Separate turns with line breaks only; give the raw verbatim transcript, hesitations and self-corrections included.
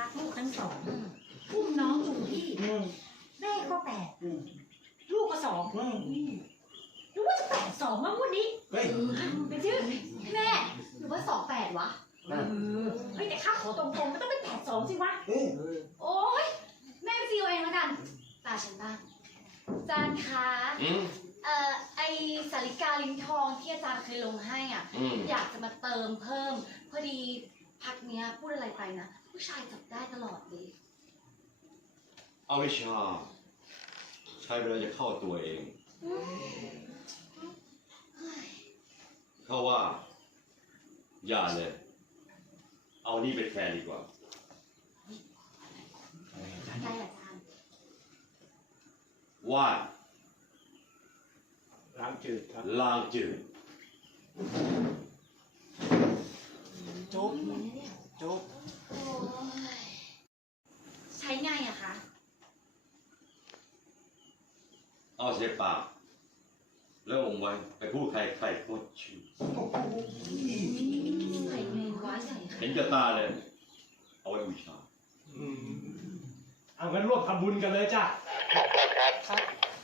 รักลูกทั้งสองอุ้มน้องอยู่ที่แม่ก็แปดลูกก็สองหรือว่าจะแปดสองวะงวดนี้เป็นชื่อ
แม่หรือว่าสองแปดวะ
เฮ้ยแต่ข้าขอตรงๆมันต้องเป็นแปดสองสิวะ
โอ๊ยแม่ไปซีเอาเองแล้วกันตาฉันบ้างอาจารย์คะเอ่อไอสาริกาลิ้นทองที่อาจารย์เคยลงให้อ่ะอยากจะมาเติมเพิ่มพอดีพักเนี้ยพูดอะไรไปนะผู้ชายจับได้ตลอดเลย
อวิชชาใช้เวลาจะเข้าตัวเองเขาว่าอย่าเลยเอานี่เป็นแฟนดีกว่า
ได้อาจารย์
ว่า
ล้างจืดครับ
ล้างจืด
จุ๊บจุ๊บ
ใช้ไงอะคะ
เอาเสียปากแล้วองไว้ไปพูดใครใครพูดชื่อ
ใส่ไงวะใส่
เห็นกับตาเลยเอาไว้บูชา
เอางั้นร่วมทำบุญกันเลยจ้ะ
ครับครับ